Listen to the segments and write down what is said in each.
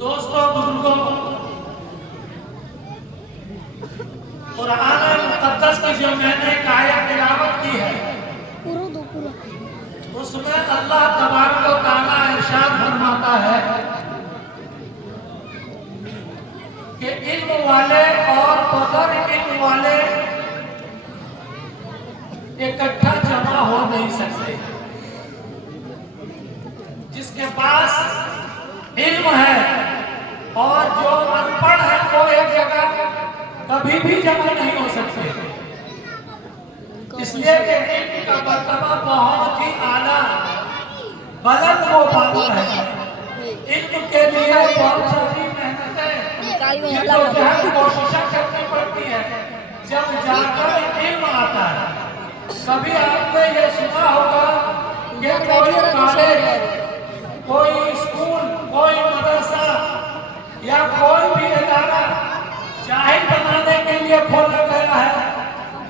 دوستوں بزرگوں، قرآن مقدس کی جو میں نے ایک آیت تلاوت کی ہے، اس میں اللہ تبارک و تعالیٰ ارشاد فرماتا ہے کہ علم والے اور بغیر علم والے اکٹھا جمع ہو نہیں سکتے۔ جس کے پاس علم ہے اور جو ان پڑھ ہے وہ ایک جگہ کبھی بھی جمع نہیں ہو سکتے، اس لیے کہ علم کا مرتبہ بہت ہی اعلیٰ بلند و بالا ہے۔ علم کے لیے بہت ساری محنتیں کوششیں کرنی پڑتی ہے، جب جا کر علم آتا ہے۔ کبھی آپ نے یہ سنا ہوگا کہ کوئی کالج، کوئی اسکول، کوئی مدرسہ یا کوئی بھی ادارہ جاہل بنانے کے لیے کھولا گیا ہے؟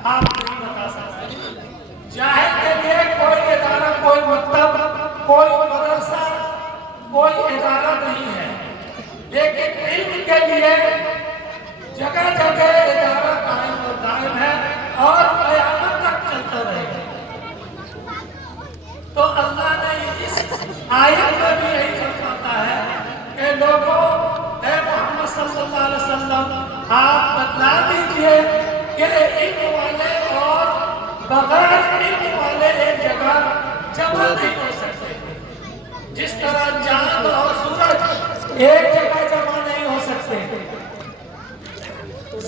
آپ نہیں بتا سکتے۔ جاہل کے لیے کوئی ادارہ، کوئی مکتب، کوئی مدرسہ، کوئی ادارہ نہیں ہے، لیکن علم کے لیے جگہ جگہ ادارہ قائم و دائم ہے اور قیامت تک چلتا رہے گا۔ تو اللہ نے اس آیت میں بھی یہی فرماتا ہے کہ لوگوں، اے محمد صلی اللہ علیہ وسلم، آپ بتلا دیجئے کہ علم والے اور بغیر علم والے ایک جگہ جمع نہیں ہو سکتے۔ جس طرح چاند اور سورج ایک جگہ جمع نہیں ہو سکتے،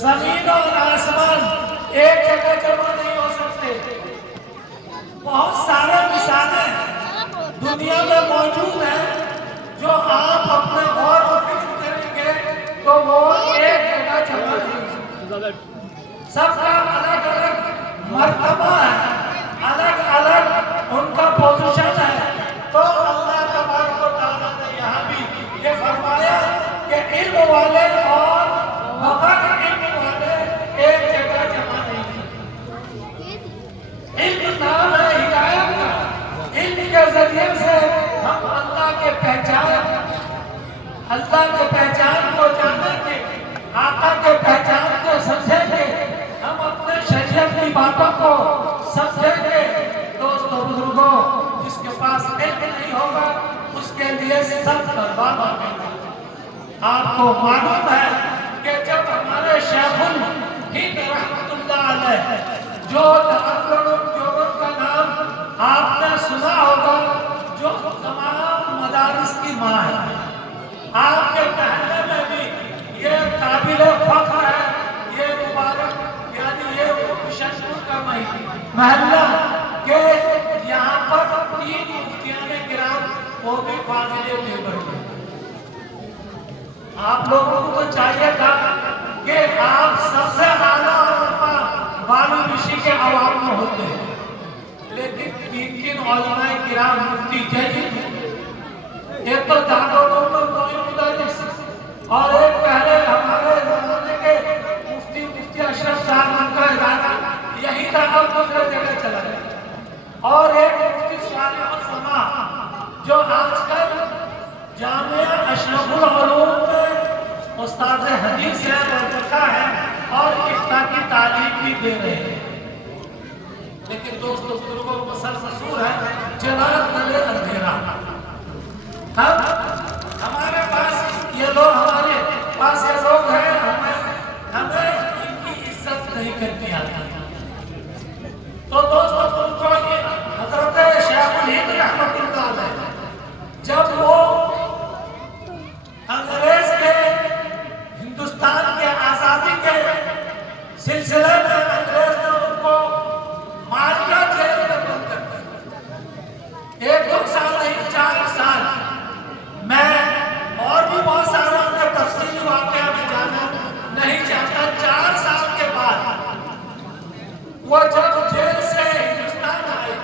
زمین اور آسمان ایک جگہ جمع نہیں ہو سکتے۔ بہت سارے مثالیں دنیا میں موجود ہیں جو آپ اپنے غور و فکر کریں گے تو وہ ایک جگہ جمع نہیں ہو سکتے۔ سب کا الگ الگ مرتبہ ہے، الگ الگ ان کا پوزیشن ہے۔ تو اللہ تبارک و تعالیٰ نے یہاں بھی یہ فرمایا کہ علم والے اور بغیر علم والے ایک جگہ جمع نہیں ہیں۔ علم نام ہے ہدایت کا۔ علم کے ذریعے سے ہم اللہ کے پہچان کو جانیں گے، آقا کے پہچان کو سمجھیں گے، ہم اپنے شریعت کی باتوں کو سمجھیں گے۔ دوستو بزرگوں، جس کے پاس علم نہیں ہوگا اس کے لیے سب برباد ہو جائے گا۔ آپ کو معلوم ہے کہ جب ہمارے شیخ الہند رحمت اللہ علیہ، جو دیوبند کا نام آپ نے سنا ہوگا، جو تمام مدارس کی ماں ہے، آپ کے کہنے میں بھی یہ قابل فخر ہے، یہ مبارک یعنی یہ ششمر کا محلہ کہ یہاں پر 3 مفتیان کرام وہ بھی فاضل دیوبند ہیں۔ آپ لوگوں کو تو چاہیے تھا کہ آپ سب سے اعلیٰ اور بالو رشی کے عوام میں ہوتے ہیں، لیکن 3 علماء کرام مفتی جدید ہیں۔ ایک تو دارالعلوم کوئی مدرس اور ایک پہلے ہمارے زمانے کے مفتی اشرف صاحب، ان کا ادارہ یہی تھا، اب دوسرے جگہ چلا گیا، اور ایک مفتی صالح السماع جو آج کل جامعہ اشرف العلوم میں استاد حدیث ہے اور فقہ ہے اور افتاء کی تعلیم بھی دے رہے ہیں۔ لیکن دوستو بزرگوں کو مسلسل ہے چراغ تلے اندھیرا۔ ہمارے پاس یہ لوگ ہیں، ہمیں ان کی عزت نہیں کرنی آتی۔ تو دوستو بزرگوں کی حضرت شیخ الہند رحمت اللہ علیہ جب وہ انگریز کے ہندوستان کے آزادی کے سلسلے میں انگریز نے ان کو مالیا جیل میں بند کر دیا، 1-2 سال نہیں 4 سال۔ میں اور بھی بہت سارے ان کے تفصیلی واقعہ میں جانا نہیں چاہتا۔ 4 سال کے بعد وہ جب جیل سے ہندوستان آئے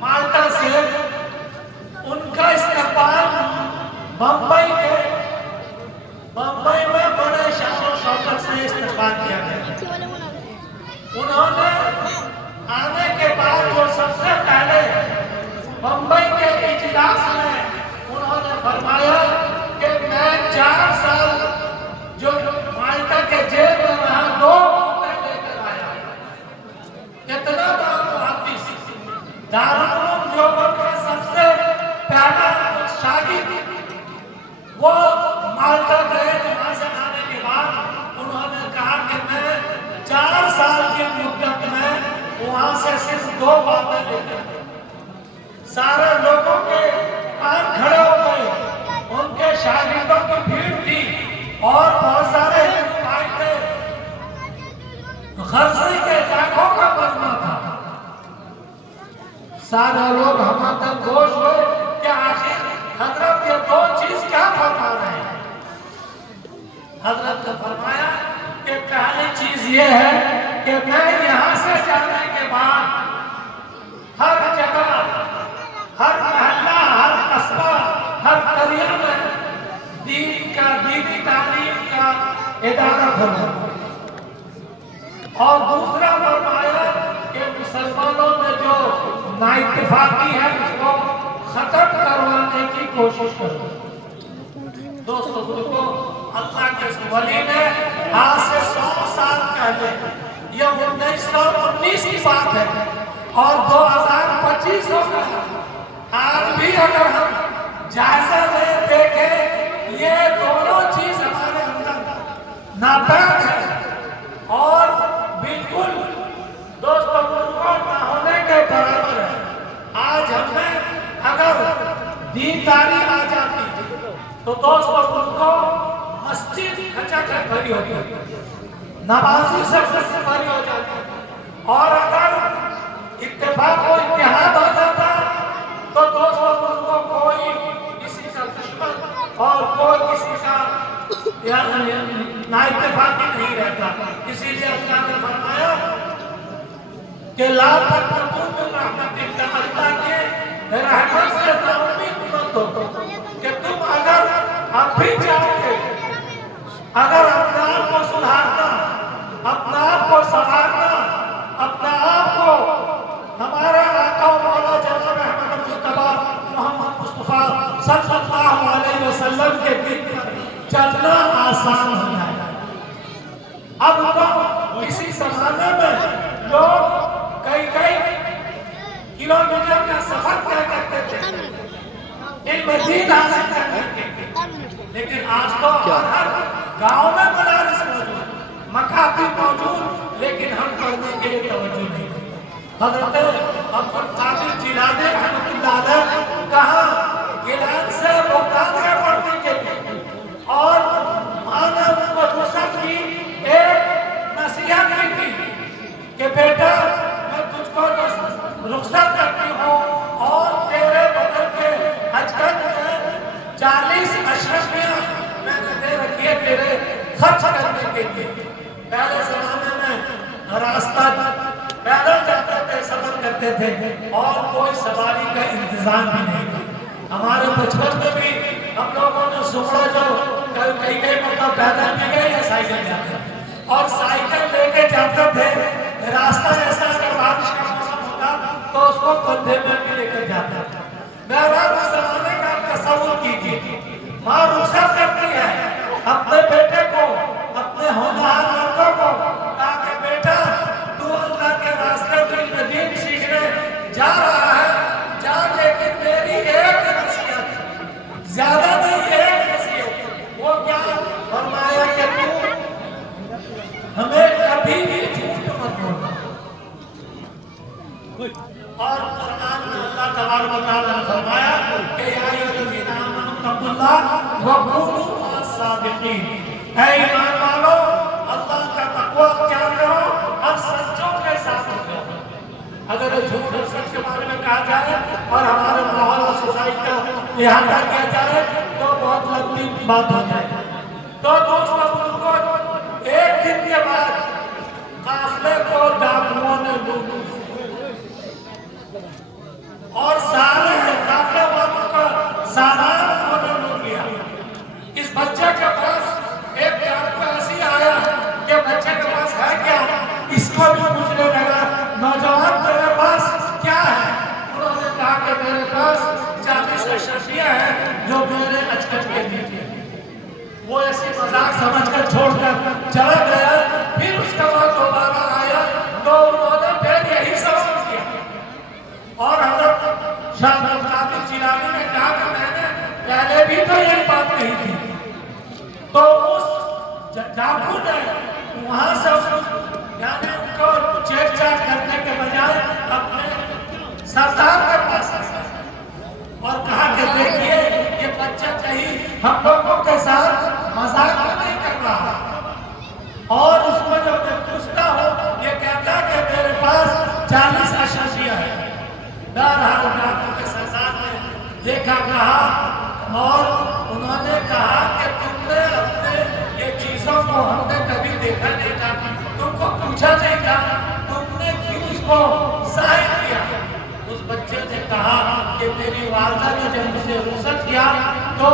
مالٹا سے، ان کا استقبال بمبئی میں بڑے شان و شوکت سے استقبال کیا گیا۔ انہوں نے آنے کے بعد جو سب سے پہلے بمبئی کے اجلاس میں انہوں نے فرمایا کہ میں 4 साकिब वो माल्टा गए, वहां से आने के बाद उन्होंने कहा कि मैं 4 साल की मुद्दत में वहां से सिर्फ 2 बातें लेकर, सारे लोगों के कान खड़े हो गए, उनके शागिर्दों की भीड़ थी और बहुत सारे आए थे, खर्ची के लाखों का मजमा था। सारे लोग हमारे तक गोश हुए कि आखिर हजरत ये 2 चीज क्या फरमा रहे हैं। हजरत ने फरमाया कि पहली चीज ये है कि मैं यहाँ से जाने के बाद हर जगह, हर मोहल्ला, हर कस्बा, हर करिया में दीन का, दीनी तालीम का इदारा खोला। और दूसरा फरमाया कि मुसलमानों में जो नाइत्तेफाकी है उसको खत्म करवाने की कोशिश करो। दोस्तों, देखो अल्लाह के वली ने आज से 100 साल पहले, यह 1919 की बात है और 2025 हो गया, आज भी अगर हम जायजा ले देखें, ये दोनों चीज हमारे अंदर नापाक है और बिल्कुल दोस्तों उनको ना होने के बराबर है। आज हमें अगर दीनदारी आ जाती तो दोस्तों उनको मस्जिद खचाखच भरी होती, नमाजी से भरी हो जाती, और अगर इत्तेफाक और इत्तेहाद हो जाता तो दोस्तों उनको कोई किसी का दुश्मन और कोई किसी का नाइत्तेफाकी नहीं रहता। इसीलिए अल्लाह ने फरमाया कि ला तक़नतू मिन रहमतिल्लाह, अल्लाह के रहमत से नाउम्मीद मत हो कि तुम अगर अब भी चाहोगे, अगर अपने आप को सुधारना, अपने आप को संवारना, अपने आप को हमारे आका और मौला जनाब अहमद मुस्तफा मोहम्मद मुस्तफा सल्लल्लाहु अलैहि वसल्लम के दिन पर चलना आसान हो जाएगा। अब तो इसी जमाने में लोग कई किलोमीटर का सफर तय करते थे इल्म दीन हासिल करने के लिए, लेकिन आज तो हर गांव में मदारिस मौजूद, मकातब मौजूद, लेकिन हम पढ़ने के लिए तवज्जो नहीं करते। हजरत अब्दुल कादिर जिलानी रहमतुल्लाह अलैह कहा गिलान से मुहताज है पढ़ने के लिए, और माने उनको रुखसत की, एक नसीहत की थी कि बेटा मैं तुझको रुखसत करती हूँ और तेरे बदल के अजगद में 40 अशरफियाँ मैंने दे रखी है तेरे खर्च करने के लिए। पहले जमाने में रास्ता पैदल जाते थे, सफर करते थे और कोई सवारी का इंतजाम भी नहीं था। हमारे बचपन में भी हम लोगों ने सुबह जो कई मतलब पैदल भी गए या साइकिल जाते थे, और साइकिल लेके जाते थे। रास्ता ऐसा अगर बारिश का मौसम होता तो उसको कंधे में भी लेकर जाते थे। मेरा उस जमाने का तस्वीर कीजिए, माँ रुखसत करती है अपने बेटे को, अपने होनहार लड़कों को, ताकि बेटा तू अल्लाह के रास्ते में दीन सीखने जा रहा है, जा, लेकिन मेरी एक नसीहत, ज्यादा नहीं, एक नसीहत, वो क्या फरमाया कि तू हमें कभी भी झूठ मत बोलना। और कुरान में अल्लाह तबारक व तआला ने फरमाया कि या अय्युहल्लज़ीना आमनू तक़ुल्लाह व कूनू मअस-सादिक़ीन, ऐ ईमान वालो अल्लाह का तक़वा क्या करो और सच्चों के साथ रहो। अगर झूठ और सच के बारे में कहा जाए और हमारे माहौल और सोसाइटी का इहाता किया जाए तो बहुत लंबी बात हो जाए। तो दोस्तों उनको एक दिन के बाद काफिले को डाकुओं ने लूट और सारे काफिले वालों का सामान उन्होंने लूट लिया। इस बच्चे के पास एक डाकू ऐसी आया कि बच्चे के पास है क्या, इसको भी पूछने लगा, नौजवान तेरे पास क्या है? उन्होंने कहा कि मेरे पास 40 अशरफियाँ हैं जो मेरे अजगद के नीचे। वो ऐसी मजाक समझकर छोड़कर चला गया। फिर उसके बाद दोबारा आया तो उन्होंने फिर यही सवाल किया, और हज़रत शाह अब्दुल कादिर जिलानी ने कहा कि मैंने पहले भी तो यही बात कही थी। तो उस डाकू ने वहां से यानी उनको छेड़छाड़ करने के बजाय अपने सरदार के पास आया और कहा कि देखिए ये बच्चा कहीं हम लोगों के साथ मजाक तो नहीं कर रहा। और उसको जब मैं पूछता हूँ ये कहता कि मेरे पास 40 अशाशिया है। बहरहाल डाकू के सरदार ने देखा, कहा और उन्होंने कहा कि तुमने अपने ये चीजों को हमने कभी देखा नहीं था, तुमको पूछा नहीं था, तुमने क्यों उसको जाहिर किया। उस बच्चे ने कहा कि मेरी वालदा ने जब मुझे रुखसत किया तो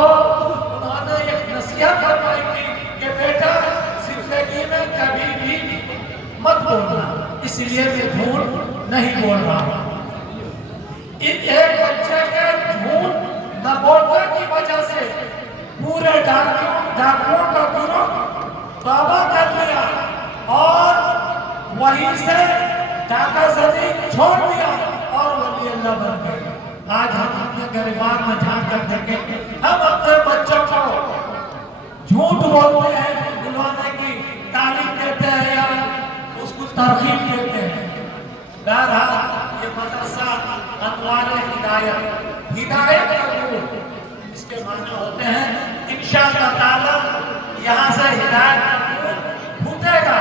उन्होंने एक नसीहत फरमाई थी कि बेटा जिंदगी में कभी भी मत बोलना, इसलिए मैं झूठ नहीं बोल रहा हूँ। एक बच्चे के झूठ न बोलने की वजह से पूरे डाकुओं का गिरोह तौबा कर लिया और वहीं से डाका जदी छोड़ दिया और वली अल्लाह बन गए। आज हम अपने गरीबान में झांक कर देखें, हम अपने बच्चों को झूठ बोलते हैं, बुलवाने की तालीम देते हैं या उसको तरकीब देते हैं। बहरहाल ये मदरसा अनवार हिदायत, हिदायत का नूर इसके माने होते हैं। इंशाअल्लाह ताला यहाँ से हिदायत का नूर फूटेगा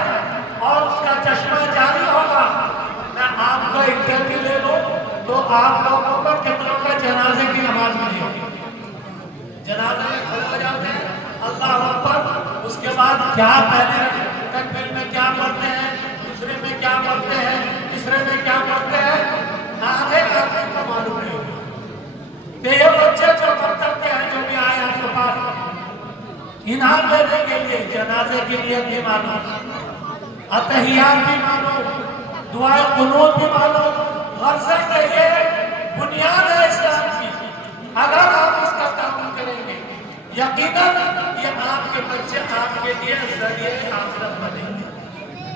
और उसका चश्मा जारी होगा। मैं आपको इंटरव्यू ले लूं तो आप लोगों को कितनों का जनाजे की नमाज मिली होगी। जनाजे में खड़े हो जाते हैं, अल्लाह अकबर, उसके बाद क्या पहले तकबीर में क्या पढ़ते हैं, दूसरे में क्या पढ़ते हैं, तीसरे में क्या पढ़ते हैं, आधे आदमी को मालूम नहीं होगा। ये बच्चे जो मकतब के हैं, जो भी आए आपके पास इनाम लेने के लिए, जनाजे की नियत भी मालूम, अतहियात भी मालूम, दुआए कुनूत भी मालूम। गर्ज़े के ये बुनियाद है इस्लाम की। अगर आप इसका तामुल करेंगे यकीनन ये आपके बच्चे आपके लिए जरिए आखिरत बनेंगे।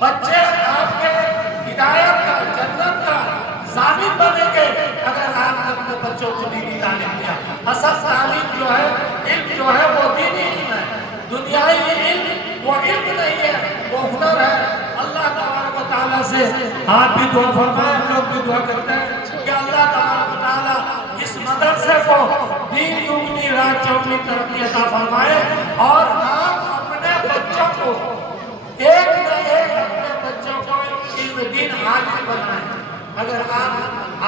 बच्चे आपके हिदायत का, जन्नत का ज़ामिन बनेंगे अगर आप अपने बच्चों को दीनी तालीम दिया। असल तालीम जो है, इल्म जो है वो दीनी इल्म है। दुनियाई इल्म वो इल्म नहीं है, वो हुनर है। अल्लाह तबारक व तआला से आप भी दुआ फरमाएं, हम लोग भी दुआ करते हैं कि अल्लाह तबारक व तआला इस मदरसे को दीन दुगनी रात चौगुनी तरक्की अता फरमाए और आप अपने बच्चों को एक न एक अपने बच्चों को इल्म दीन आलिम बनाएं। अगर आप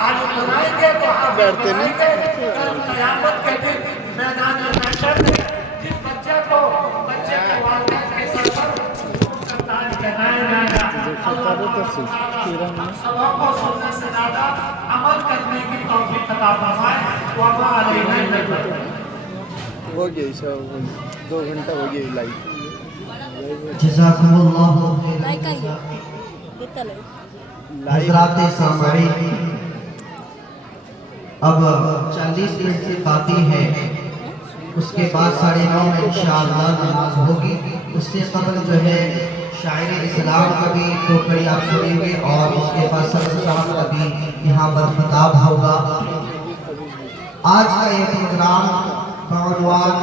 आलिम बनाएंगे तो आप बनाएंगे कल क़यामत के दिन मैदान महशर में जिस बच्चे के वालिदैन के सर पर ताज पहनाया जाएगा। सबक को सुनने से ज्यादा अमल करने की तौफीक अता फरमाए। वमा अलैना हो गई सब 2 घंटा हो गई लाइव। जज़ाकुमुल्लाह लाइक आइए कितना ले हज़रात सामईन, अब 40 मिनट से बाकी है, उसके बाद 9:30 में इंशाअल्लाह नमाज होगी। उससे कबल जो है शायर इस्लाम का भी 2 कड़ी आप सुनेंगे और उसके बाद सदर साहब का भी यहाँ पर खिताब होगा। आज का ये प्रोग्राम बउनवान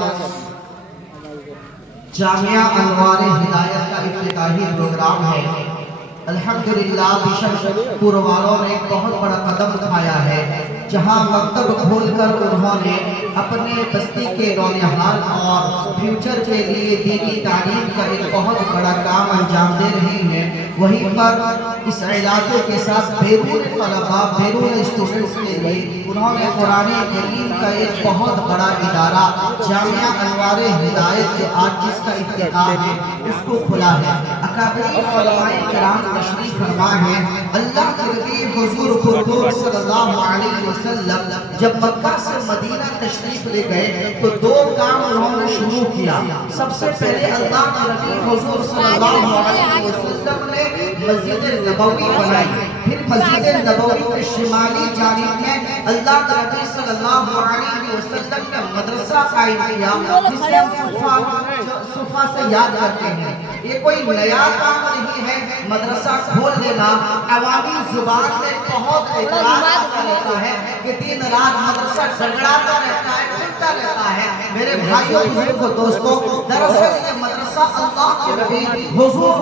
जामिया अनवार हिदायत का इफ्तिताही प्रोग्राम है। अल्हम्दुलिल्लाह बेशक पुरवालों ने एक बहुत बड़ा कदम उठाया है, जहां मकतब खोलकर उन्होंने अपने बस्ती के नौनिहाल और फ्यूचर के लिए दीनी तालीम का एक बहुत बड़ा काम अंजाम दे रही हैं। वहीं पर इस इलाके के साथ बैरून तलबा, बैरून स्टूडेंट्स के लिए उन्होंने कुरान करीम का एक बहुत बड़ा इदारा जामिया अनवार हिदायत जो आज जिसका इफ्तिताह है उसको खुला है। अकाबरीन उलमाए किराम तशरीफ फरमा है। अल्लाह के नबी हुजूर खुद सल्लल्लाहु अलैहि वसल्लम जब मक्का से मदीना तशरीफ ले गए तो 2 काम उन्होंने शुरू किया। सबसे पहले अल्लाह के नबी हुजूर सल्लल्लाहु अलैहि वसल्लम ने मस्जिद नबवी बनाई। फिर मस्जिद नबवी के शिमाली जानिब में अल्लाह के नबी सल्लल्लाहु अलैहि वसल्लम ने मदरसा कायम किया, जिसे सुफा से याद करते हैं। ये कोई नया काम नहीं है, मदरसा खोल देना। अवामी जुबान में बहुत एतराज आता रहता है कि दिन रात मदरसा गड़गड़ाता रहता है, چلتا رہتا ہے. میرے بھائیوں بزرگوں دوستوں، دراصل یہ مدرسہ اللہ کے نبی حضور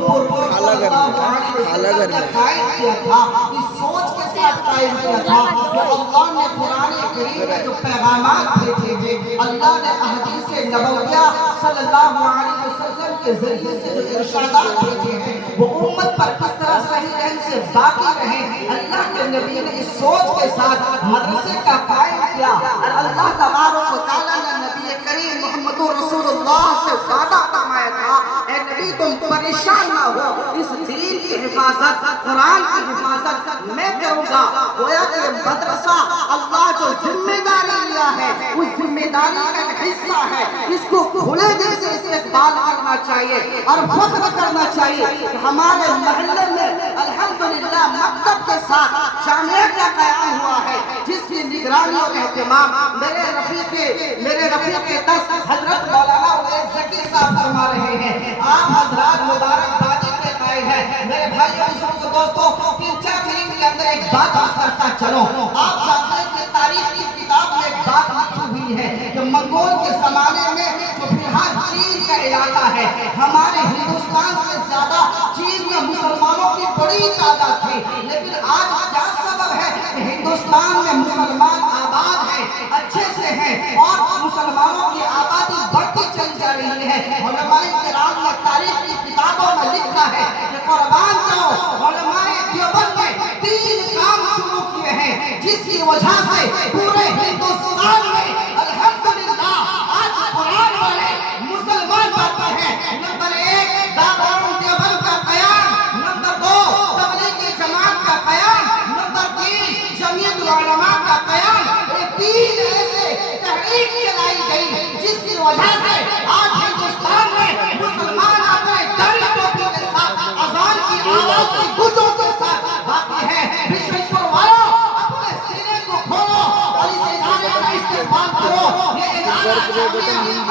صلی اللہ علیہ وسلم نے قائم کیا تھا. اس سوچ کے ساتھ قائم کیا تھا کہ اللہ نے قرآن کریم میں جو پیغامات بھیجے ہیں، اللہ نے احادیث نبویہ صلی اللہ علیہ وسلم کے ذریعے سے جو ارشادات بھیجے ہیں وہ امت پر کس طرح صحیح رہن سے باقی رہیں. اللہ کے نبی نے اس سوچ کے ساتھ مدرسے کا قائم کیا اور اللہ تبارک و تعالیٰ نے نبی کریم محمد رسول اللہ سے وعدہ فرمایا تھا، اے نبی تم پریشان نہ ہو، اس دین کی حفاظت، قرآن کی حفاظت میں کروں گا. گویا کہ مدرسہ اللہ جو ذمہ داری لیا ہے اس ذمہ داری کا ایک حصہ ہے. اس کو کھلے دل سے استقبال کرنا چاہیے اور فخر کرنا چاہیے کہ ہمارے محلے میں الحمدللہ مکتب کے ساتھ جامعہ کا قیام ہوا ہے، جس کی نگرانی اور اہتمام میرے رفیق دست حضرت مولانا اویس ذکی صاحب فرما رہے ہیں. آپ حضرات مبارک بادی کے قائل ہیں. میرے بھائیوں بزرگوں دوستوں، 3-4 منٹ کے اندر ایک بات کرتا چلو. آپ جانتے ہیں کہ تاریخ کی کتاب میں ایک بات لکھی ہوئی ہے کہ منگول کے زمانے میں جو فی الحال چین کا علاقہ ہے، ہمارے ہندوستان سے زیادہ چین میں مسلمانوں کی بڑی تعداد تھی. لیکن آج کیا سبب ہے کہ ہندوستان میں مسلمان آباد ہیں، اچھے سے ہیں، اور مسلمانوں کی آبادی بڑھتی چلی جا رہی ہے. علماء کرام نے تاریخ کی کتابوں میں لکھا ہے کہ قربان جاؤ، علماء دیوبند نے 3 کام شروع کیے ہیں جس کی وجہ سے پورے ہندوستان میں الحمدللہ آج قرآن والے مسلمان بنتے ہیں. نمبر 1 دارالعلوم دیوبند کا قیام، نمبر 2 تبلیغی جماعت کا قیام، نمبر 3 جمعیت العلماء کا قیام. یہ 3 ایسے تحریک چلائی گئی جس کی وجہ سے آج ہندوستان میں مسلمان اپنے داڑھی ٹوپی کے ساتھ اذان کی آواز کی گونجوں کے ساتھ باقی ہے. بشمپور والوں، اپنے سینے کو کھولو اور اس ادارے کا استقبال کرو. یہ ادارہ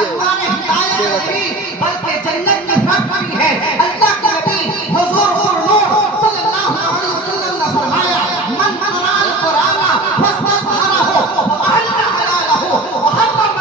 ہمارے ہدایت نہیں بلکہ جنت کی فیکٹری ہے. اللہ کے نبی حضور نور صلی اللہ علیہ وسلم نے فرمایا، من قرأ القرآن فاستظهره وأحل حلاله وحرم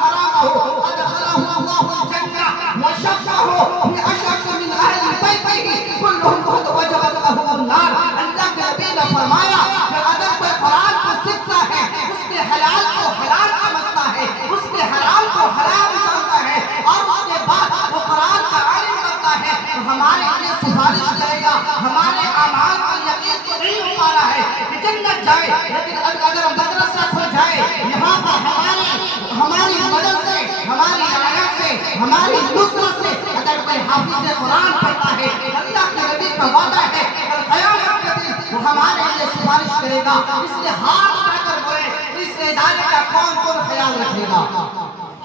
حرامه أدخله الله الجنة وشفعه في أشرف من أهل بيته كلهم قد وجبت لهم النار. اللہ کے نبی نے فرمایا کہ اگر کوئی قرآن کو سیکھتا ہے، اس کے حلال کو حلال سمجھتا ہے، اس کے حرام کو حرام سمجھتا ہے، اور اس کے بعد وہ قرآن کا عالم بنتا ہے تو ہمارے لیے سفارش کرے گا. ہمارے اعمال کی یقین تو نہیں ہو پا رہا ہے کہ جنت جائے، لیکن اگر مدرسہ کھل جائے یہاں پر ہماری مدد سے، ہماری رعایت سے، ہماری نصرت سے اگر کوئی حافظ قرآن پڑھتا ہے، اللہ کے نبی کا وعدہ ہے کہ قیامت کے دن وہ ہمارے لیے سفارش کرے گا. اس لیے ہاتھ اٹھا کر بولے، اس ادارے کا کون خیال رکھے گا؟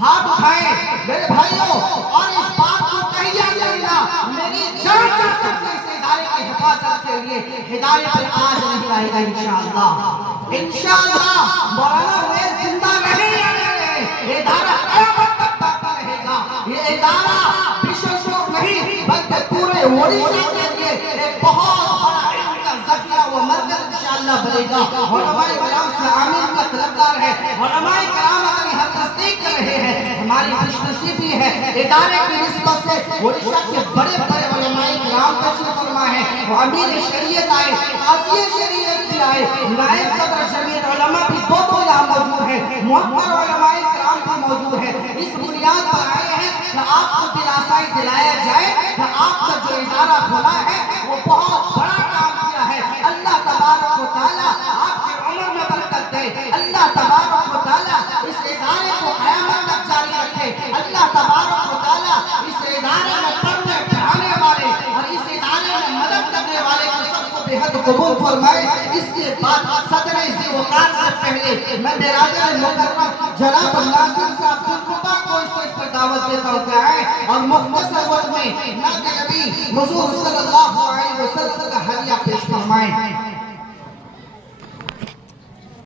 ہاتھ اٹھائیں میرے بھائیوں، اور اس بات کو کہیے اللہ میری جان کر سکتے اس ادارے کی حفاظت کے لیے. ہدایت آج نہیں آئے گا انشاءاللہ. انشاءاللہ مولانا اویس زندہ نہیں رہے، یہ ادارہ قیامت تک باقی رہے گا. یہ ادارہ بشمپور نہیں بلکہ پورے اڑیسہ کے لیے ایک بہت بڑا علم کا ذخیرہ و مرکز انشاءاللہ بنے گا. علماء کرام سے آمین کا طلبگار ہے. علماء کرام اگر یہاں تصدیق کر رہے ہیں، ہماری خوش نصیبی ہے. ادارے کی نسبت سے اڑیسہ کے بڑے بڑے علماء کرام تشریف فرما ہے. وہ امیر شریعت آئے، قاضی شریعت بھی آئے، نائب صدر جمعیت علماء بھی دو یہاں موجود ہیں، محترم علماء کرام بھی موجود ہیں. اس بنیاد پر آئے ہیں کہ آپ کو دلاسائی دلایا جائے کہ آپ کا جو ادارہ کھولا ہے وہ بہت بڑا کام کیا ہے. اللہ تبارک و تعالیٰ آپ کی عمر میں برکت دے. اللہ تبارک و تعالیٰ اس ادارے کو قیامت تک جاری رکھے. اللہ تبارک و تعالیٰ اس ادارے میں پڑھنے پڑھانے والے اور اس ادارے میں مدد کرنے والے کو سب کو بے حد قبول فرمائے. اس کے بعد صدر ذی وقار سے پہلے میں برادر مکرم جناب ناصر صاحب دلربا کو اسٹیج پر دعوت دیتا ہوں کہ آئے اور مختصر وقت میں نعت نبی حضور صلی اللہ علیہ وسلم کا ہدیہ پیش فرمائیں.